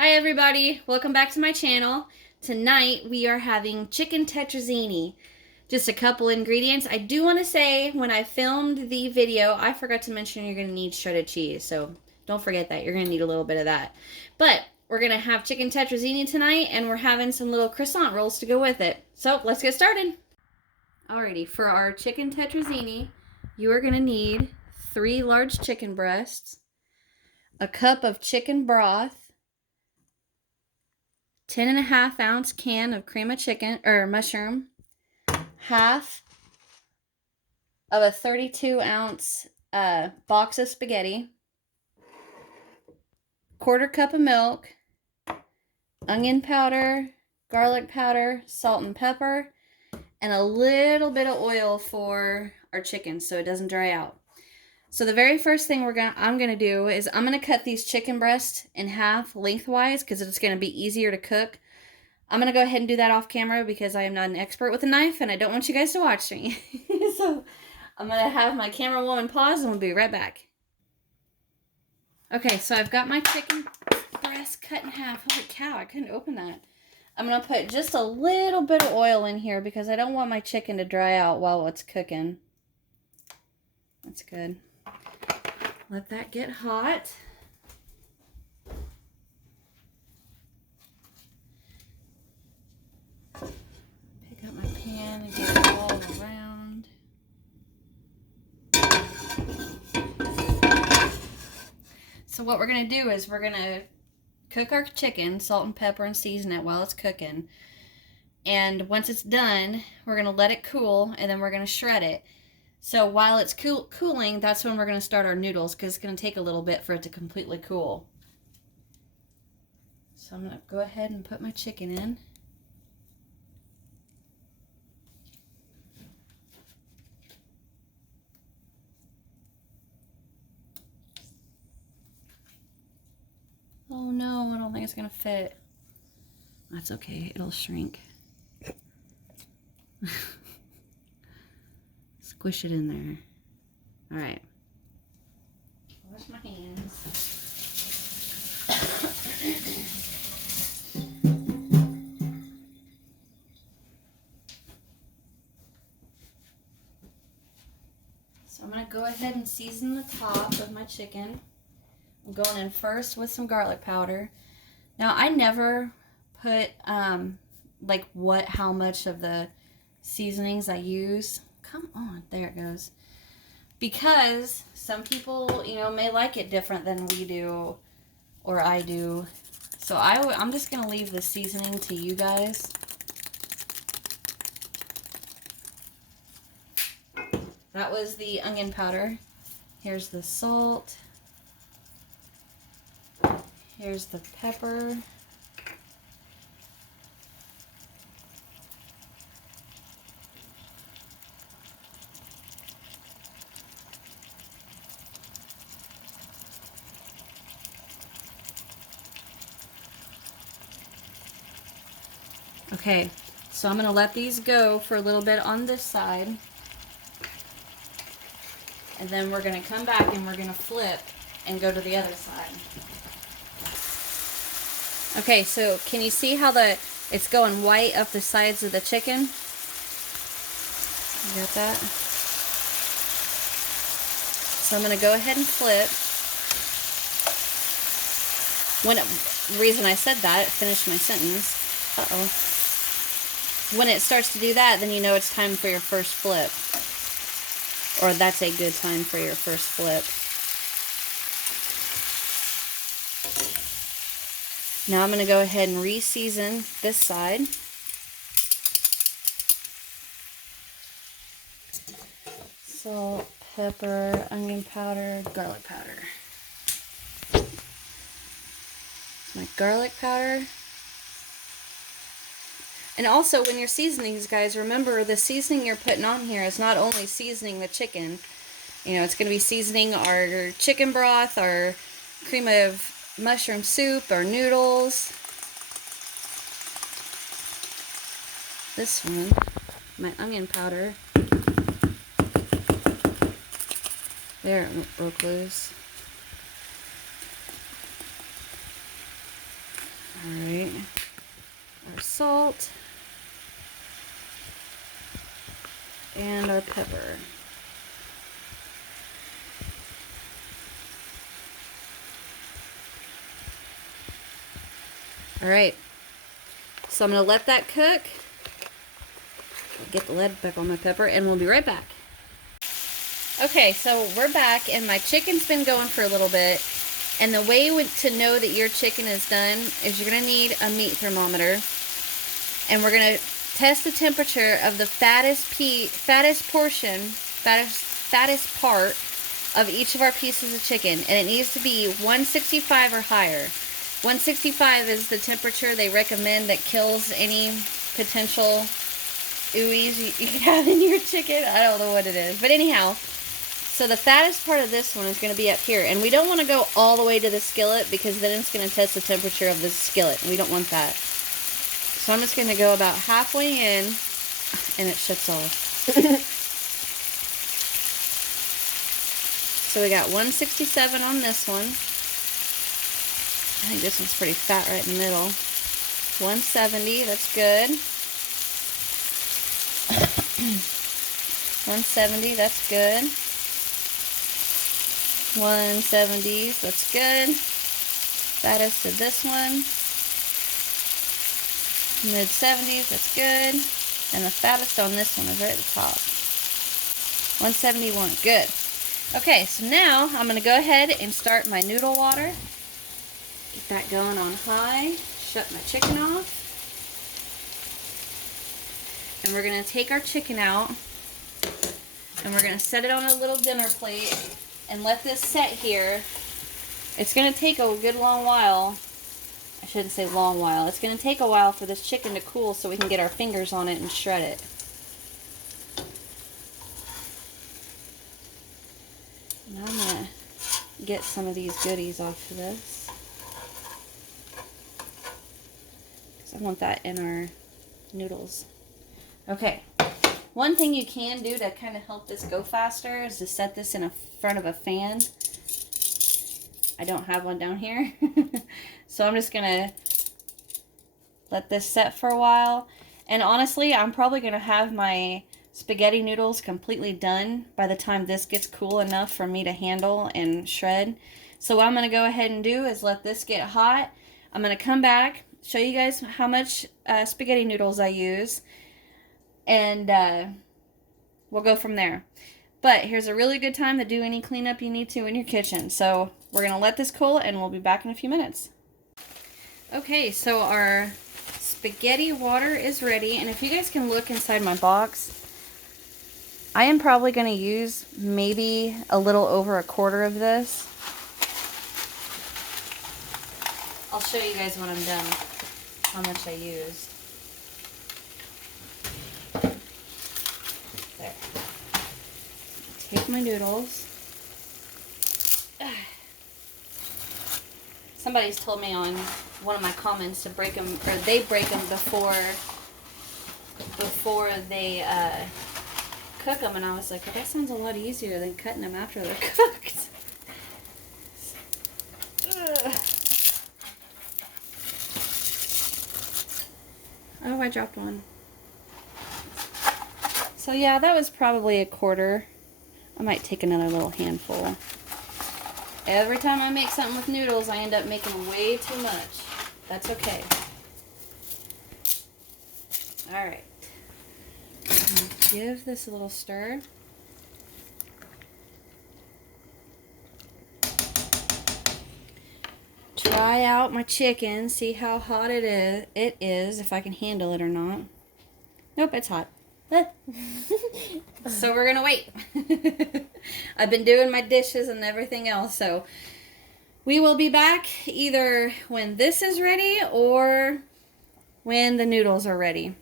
Hi everybody, welcome back to my channel. Tonight we are having chicken tetrazzini. Just a couple ingredients. I do want to say when I filmed the video, I forgot to mention you're going to need shredded cheese. So don't forget that. You're going to need a little bit of that. But we're going to have chicken tetrazzini tonight and we're having some little croissant rolls to go with it. So let's get started. Alrighty, for our chicken tetrazzini, you are going to need 3 large chicken breasts, a cup of chicken broth, 10.5-ounce can of cream of chicken or mushroom, half of a 32-ounce box of spaghetti, 1/4 cup of milk, onion powder, garlic powder, salt and pepper, and a little bit of oil for our chicken so it doesn't dry out. So the very first thing I'm gonna do is I'm gonna cut these chicken breasts in half lengthwise because it's gonna be easier to cook. I'm gonna go ahead and do that off camera because I am not an expert with a knife and I don't want you guys to watch me. So I'm gonna have my camera woman pause and we'll be right back. Okay, so I've got my chicken breast cut in half. Holy cow, I couldn't open that. I'm gonna put just a little bit of oil in here because I don't want my chicken to dry out while it's cooking. That's good. Let that get hot. Pick up my pan and get it all around. So what we're going to do is we're going to cook our chicken, salt and pepper, and season it while it's cooking. And once it's done, we're going to let it cool, and then we're going to shred it. So while it's cooling, that's when we're going to start our noodles, because it's going to take a little bit for it to completely cool. So I'm going to go ahead and put my chicken in. Oh no, I don't think it's going to fit. That's okay, it'll shrink. Squish it in there. All right. Wash my hands. So I'm going to go ahead and season the top of my chicken. I'm going in first with some garlic powder. Now I never put how much of the seasonings I use. Come on, there it goes. Because some people, may like it different than we do or I do. So I'm just going to leave the seasoning to you guys. That was the onion powder. Here's the salt. Here's the pepper. Okay, so I'm going to let these go for a little bit on this side. And then we're going to come back and we're going to flip and go to the other side. Okay, so can you see how it's going white up the sides of the chicken? You got that? So I'm going to go ahead and flip. The reason I said that, finished my sentence. Uh-oh. When it starts to do that, then you know it's time for your first flip. Or that's a good time for your first flip. Now I'm going to go ahead and re-season this side. Salt, pepper, onion powder, garlic powder. My garlic powder. And also, when you're seasoning these, guys, remember the seasoning you're putting on here is not only seasoning the chicken. It's going to be seasoning our chicken broth, our cream of mushroom soup, our noodles. This one, my onion powder. There, it broke loose. Alright, our salt and our pepper. Alright, so I'm going to let that cook. Get the lid back on my pepper, and we'll be right back. Okay, so we're back, and my chicken's been going for a little bit. And the way to know that your chicken is done is you're going to need a meat thermometer. And we're going to test the temperature of the fattest part of each of our pieces of chicken. And it needs to be 165 or higher. 165 is the temperature they recommend that kills any potential ooeyes you can have in your chicken. I don't know what it is. But anyhow, so the fattest part of this one is going to be up here. And we don't want to go all the way to the skillet because then it's going to test the temperature of the skillet. And we don't want that. So I'm just going to go about halfway in, and it shuts off. So we got 167 on this one. I think this one's pretty fat right in the middle. 170, that's good. 170, that's good. 170s, that's good. Fattest to this one. Mid-70s, that's good. And the fattest on this one is right at the top. 171, good. Okay, so now I'm going to go ahead and start my noodle water. Get that going on high. Shut my chicken off. And we're going to take our chicken out. And we're going to set it on a little dinner plate. And let this set here. It's going to take a good long while. I shouldn't say long while. It's going to take a while for this chicken to cool so we can get our fingers on it and shred it. Now I'm going to get some of these goodies off of this. I want that in our noodles. Okay. One thing you can do to kind of help this go faster is to set this in front of a fan. I don't have one down here. So I'm just going to let this set for a while. And honestly, I'm probably going to have my spaghetti noodles completely done by the time this gets cool enough for me to handle and shred. So what I'm going to go ahead and do is let this get hot. I'm going to come back, show you guys how much spaghetti noodles I use, and we'll go from there. But here's a really good time to do any cleanup you need to in your kitchen. So we're going to let this cool, and we'll be back in a few minutes. Okay, so our spaghetti water is ready, and if you guys can look inside my box, I am probably going to use maybe a little over a quarter of this. I'll show you guys when I'm done how much I used. There. Take my noodles. Somebody's told me on one of my comments to break them, or they break them before they cook them, and I was like, well, that sounds a lot easier than cutting them after they're cooked. Oh, I dropped one. So yeah, that was probably a quarter. I might take another little handful. Every time I make something with noodles, I end up making way too much. That's okay. Alright. Give this a little stir. Try out my chicken, see how hot it is, if I can handle it or not. Nope, it's hot. So we're gonna wait. I've been doing my dishes and everything else, so we will be back either when this is ready or when the noodles are ready.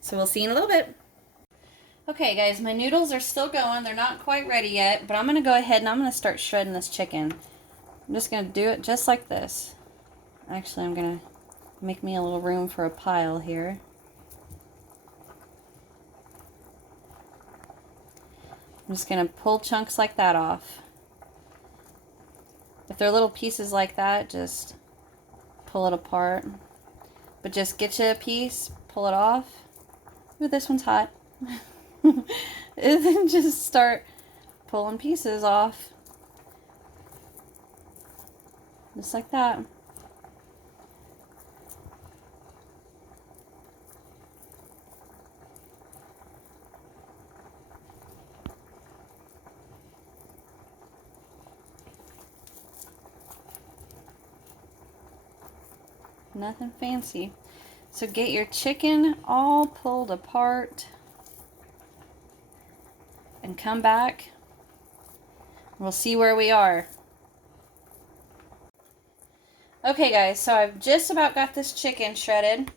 So we'll see you in a little bit. Okay guys, my noodles are still going. They're not quite ready yet, but I'm gonna go ahead and I'm gonna start shredding this chicken. I'm just gonna do it just like this. Actually, I'm gonna make me a little room for a pile here. I'm just going to pull chunks like that off. If they're little pieces like that, just pull it apart. But just get you a piece, pull it off. Ooh, this one's hot. And then just start pulling pieces off. Just like that. Nothing fancy. So get your chicken all pulled apart and come back. We'll see where we are. Okay guys, so I've just about got this chicken shredded.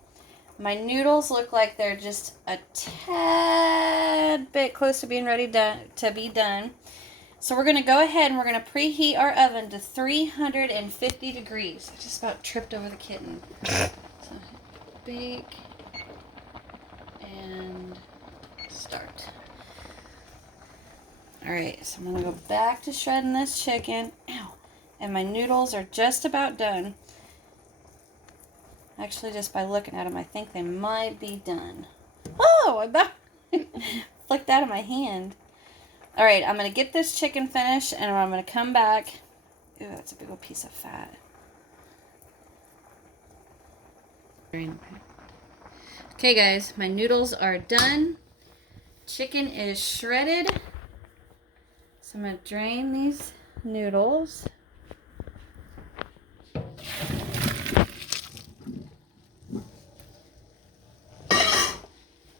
My noodles look like they're just a tad bit close to being ready to be done. So we're going to go ahead and we're going to preheat our oven to 350 degrees. I just about tripped over the kitten. So bake and start. Alright, so I'm going to go back to shredding this chicken. Ow. And my noodles are just about done. Actually, just by looking at them, I think they might be done. Oh, I about flicked out of my hand. Alright, I'm going to get this chicken finished, and I'm going to come back. Ooh, that's a big old piece of fat. Okay, guys, my noodles are done. Chicken is shredded. So I'm going to drain these noodles.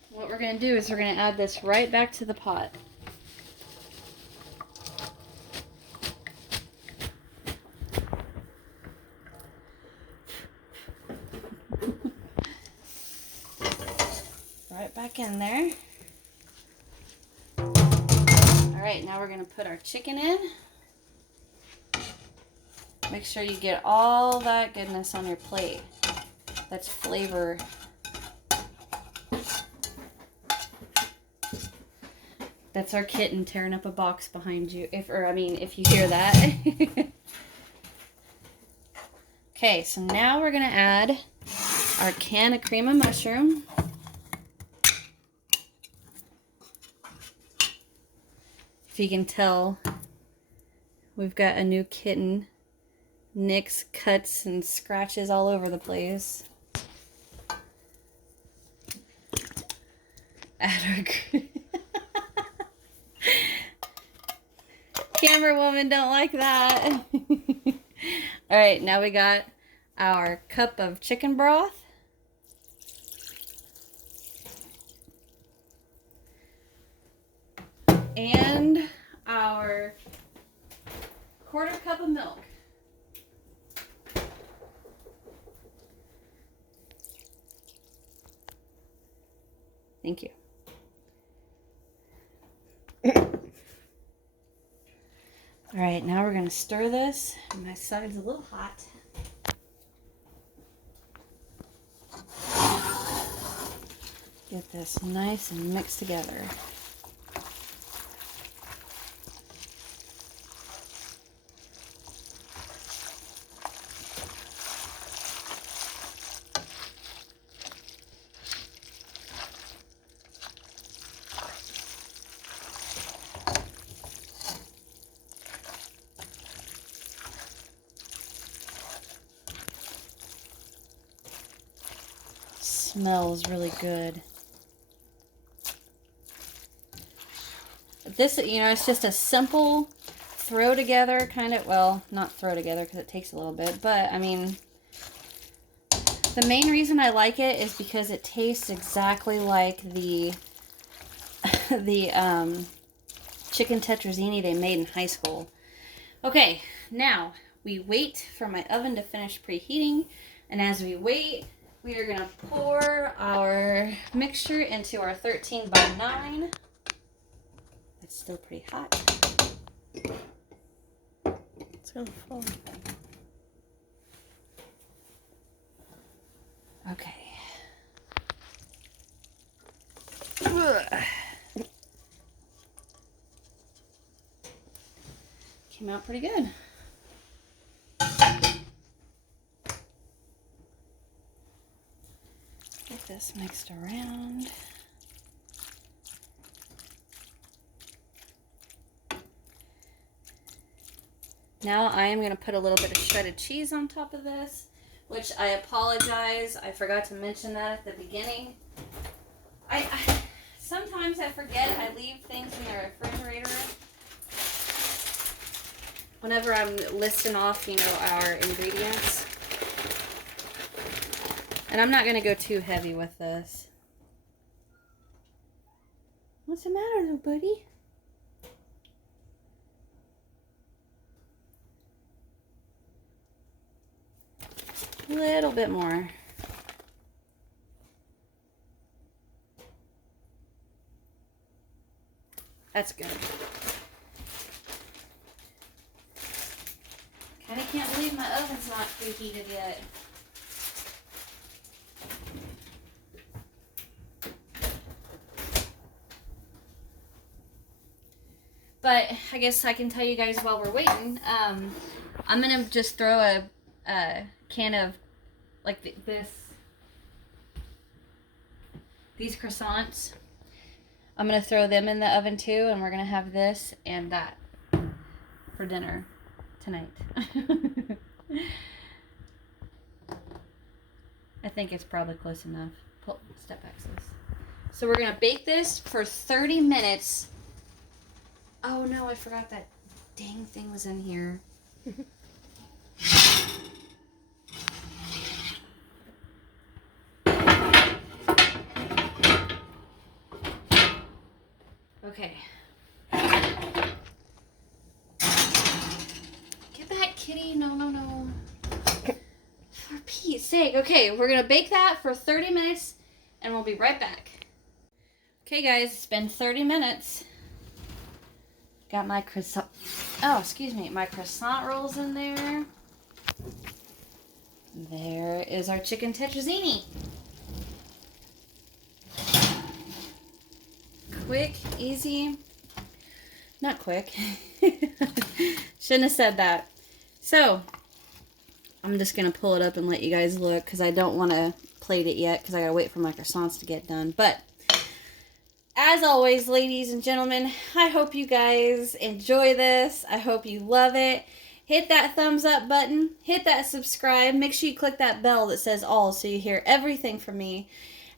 What we're going to do is we're going to add this right back to the pot. Right back in there. Alright, now we're going to put our chicken in. Make sure you get all that goodness on your plate. That's flavor. That's our kitten tearing up a box behind you. If you hear that. Okay, so now we're going to add our can of cream of mushroom. If you can tell, we've got a new kitten. Nicks, cuts, and scratches all over the place. Add our camera woman don't like that. Alright, now we got our cup of chicken broth. And our quarter cup of milk. Thank you. All right, now we're going to stir this. My side's a little hot. Get this nice and mixed together. Smells really good. This, it's just a simple throw together kind of, well, not throw together because it takes a little bit, but I mean, the main reason I like it is because it tastes exactly like the chicken tetrazzini they made in high school. Okay, now we wait for my oven to finish preheating, and as we wait, we are going to pour our mixture into our 13 by 9. It's still pretty hot. It's going to fall. Okay. Came out pretty good. this mixed around. Now I am going to put a little bit of shredded cheese on top of this, which I apologize. I forgot to mention that at the beginning. Sometimes I forget I leave things in the refrigerator whenever I'm listing off, our ingredients. And I'm not going to go too heavy with this. What's the matter, little buddy? A little bit more. That's good. Kinda can't believe my oven's not preheated yet. But I guess I can tell you guys while we're waiting, I'm gonna just throw a can of like these croissants. I'm gonna throw them in the oven too, and we're gonna have this and that for dinner tonight. I think it's probably close enough. Step back, sis. So we're gonna bake this for 30 minutes. Oh no, I forgot that dang thing was in here. Okay. Get back, kitty. No, no, no. For Pete's sake. Okay, we're going to bake that for 30 minutes, and we'll be right back. Okay, guys, it's been 30 minutes. Got my croissant... Oh, excuse me. My croissant rolls in there. There is our chicken tetrazzini. Quick, easy. Not quick. Shouldn't have said that. So, I'm just going to pull it up and let you guys look because I don't want to plate it yet because I got to wait for my croissants to get done. But, as always, ladies and gentlemen, I hope you guys enjoy this. I hope you love it. Hit that thumbs up button. Hit that subscribe. Make sure you click that bell that says all so you hear everything from me.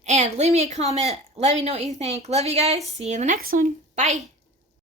And leave me a comment. Let me know what you think. Love you guys. See you in the next one. Bye.